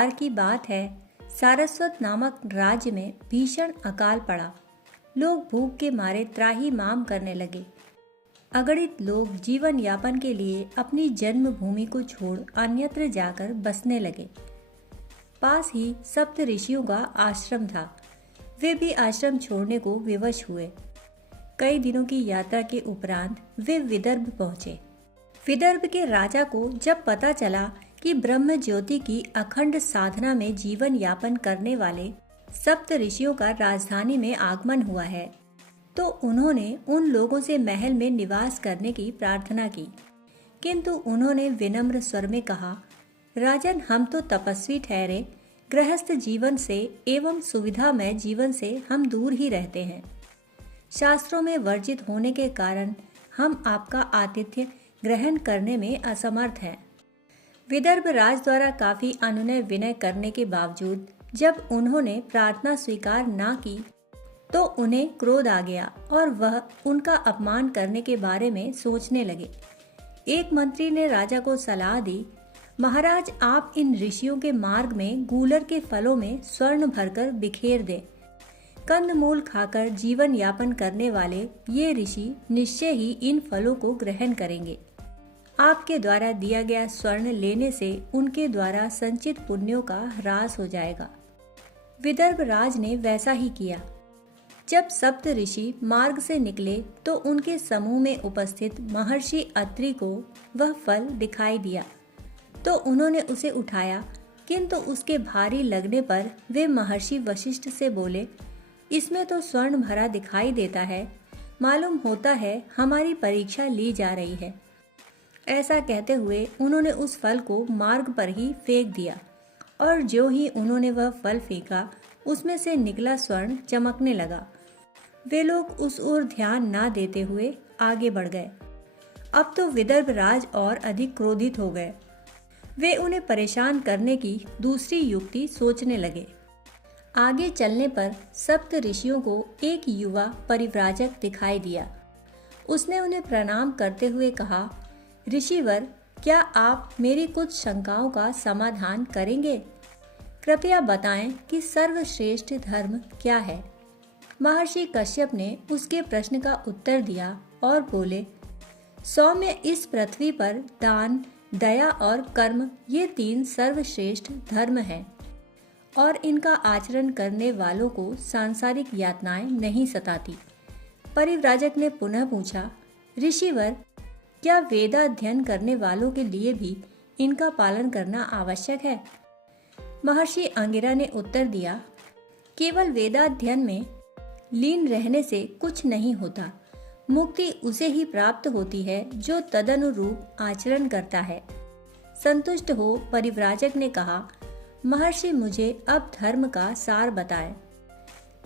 बार की बात है, सारस्वत नामक राज्य में भीषण अकाल पड़ा। लोग भूख के मारे त्राहिमाम करने लगे। अगणित लोग जीवन यापन के लिए अपनी जन्मभूमि को छोड़ अन्यत्र जाकर बसने लगे। पास ही सप्त ऋषियों का आश्रम था। वे भी आश्रम छोड़ने को विवश हुए। कई दिनों की यात्रा के उपरांत वे विदर्भ पहुंचे। विदर्भ के राजा को जब पता चला कि ब्रह्म ज्योति की अखंड साधना में जीवन यापन करने वाले सप्त ऋषियों का राजधानी में आगमन हुआ है, तो उन्होंने उन लोगों से महल में निवास करने की प्रार्थना की। किंतु उन्होंने विनम्र स्वर में कहा, राजन, हम तो तपस्वी ठहरे, गृहस्थ जीवन से एवं सुविधामय जीवन से हम दूर ही रहते हैं। शास्त्रों में वर्जित होने के कारण हम आपका आतिथ्य ग्रहण करने में असमर्थ हैं। विदर्भ राज द्वारा काफी अनुनय विनय करने के बावजूद जब उन्होंने प्रार्थना स्वीकार न की, तो उन्हें क्रोध आ गया और वह उनका अपमान करने के बारे में सोचने लगे। एक मंत्री ने राजा को सलाह दी, महाराज, आप इन ऋषियों के मार्ग में गूलर के फलों में स्वर्ण भरकर बिखेर दें। कंदमूल खाकर जीवन यापन करने वाले ये ऋषि निश्चय ही इन फलों को ग्रहण करेंगे। आपके द्वारा दिया गया स्वर्ण लेने से उनके द्वारा संचित पुण्यों का ह्रास हो जाएगा। विदर्भ राज ने वैसा ही किया। जब सप्त ऋषि मार्ग से निकले तो उनके समूह में उपस्थित महर्षि अत्रि को वह फल दिखाई दिया, तो उन्होंने उसे उठाया, किंतु उसके भारी लगने पर वे महर्षि वशिष्ठ से बोले, इसमें तो स्वर्ण भरा दिखाई देता है, मालूम होता है हमारी परीक्षा ली जा रही है। ऐसा कहते हुए उन्होंने उस फल को मार्ग पर ही फेंक दिया, और जो ही उन्होंने वह फल फेंका, उसमें से निकला स्वर्ण चमकने लगा। वे लोग उस ओर ध्यान ना देते हुए आगे बढ़ गए। अब तो विदर्भ राज और अधिक क्रोधित हो गए। वे उन्हें परेशान करने की दूसरी युक्ति सोचने लगे। आगे चलने पर सप्त ऋषियों को एक युवा परिव्राजक दिखाई दिया। उसने उन्हें प्रणाम करते हुए कहा, ऋषिवर, क्या आप मेरी कुछ शंकाओं का समाधान करेंगे? कृपया बताएं कि सर्वश्रेष्ठ धर्म क्या है। महर्षि कश्यप ने उसके प्रश्न का उत्तर दिया और बोले, सौम्य, इस पृथ्वी पर दान, दया और कर्म ये 3 सर्वश्रेष्ठ धर्म हैं, और इनका आचरण करने वालों को सांसारिक यातनाएं नहीं सताती। परिव्राजक ने पुनः पूछा, ऋषिवर, क्या वेदाध्ययन करने वालों के लिए भी इनका पालन करना आवश्यक है? महर्षि अंगिरा ने उत्तर दिया, केवल वेदाध्ययन में लीन रहने से कुछ नहीं होता। मुक्ति उसे ही प्राप्त होती है जो तदनुरूप आचरण करता है। संतुष्ट हो परिव्राजक ने कहा, महर्षि, मुझे अब धर्म का सार बताएं।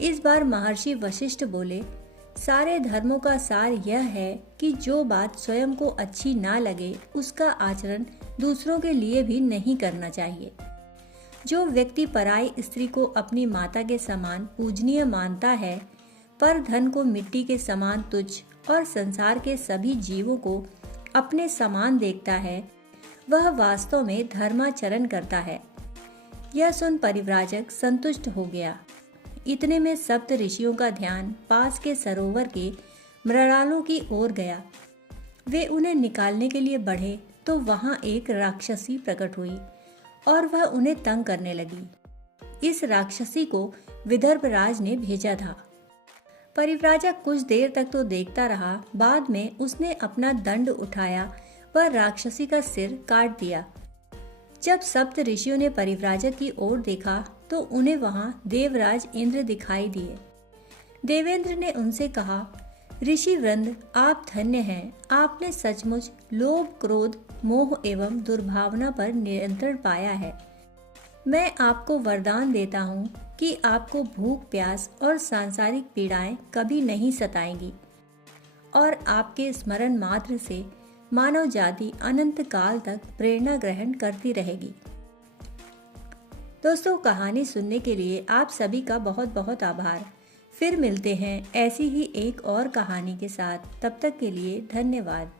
इस बार महर्षि वशिष्ठ बोले, सारे धर्मों का सार यह है कि जो बात स्वयं को अच्छी ना लगे उसका आचरण दूसरों के लिए भी नहीं करना चाहिए। जो व्यक्ति पराई स्त्री को अपनी माता के समान पूजनीय मानता है, पर धन को मिट्टी के समान तुच्छ और संसार के सभी जीवों को अपने समान देखता है, वह वास्तव में धर्माचरण करता है। यह सुन परिव्राजक संतुष्ट हो गया। इतने में सप्त ऋषियों का ध्यान पास के सरोवर के मृणालों की ओर गया। वे उन्हें निकालने के लिए बढ़े तो वहां एक राक्षसी प्रकट हुई और वह उन्हें तंग करने लगी। इस राक्षसी को विदर्भ राज ने भेजा था। परिव्राजक कुछ देर तक तो देखता रहा, बाद में उसने अपना दंड उठाया व राक्षसी का सिर काट दिया। जब सप्त ऋषियों ने परिव्राजक की ओर देखा तो उन्हें वहां देवराज इंद्र दिखाई दिए। देवेंद्र ने उनसे कहा, ऋषि वृंद, आप धन्य हैं। आपने सचमुच लोभ, क्रोध, मोह एवं दुर्भावना पर नियंत्रण पाया है। मैं आपको वरदान देता हूँ कि आपको भूख, प्यास और सांसारिक पीड़ाएं कभी नहीं सताएंगी, और आपके स्मरण मात्र से मानव जाति अनंत काल तक प्रेरणा ग्रहण करती रहेगी। दोस्तों, कहानी सुनने के लिए आप सभी का बहुत बहुत आभार। फिर मिलते हैं ऐसी ही एक और कहानी के साथ। तब तक के लिए धन्यवाद।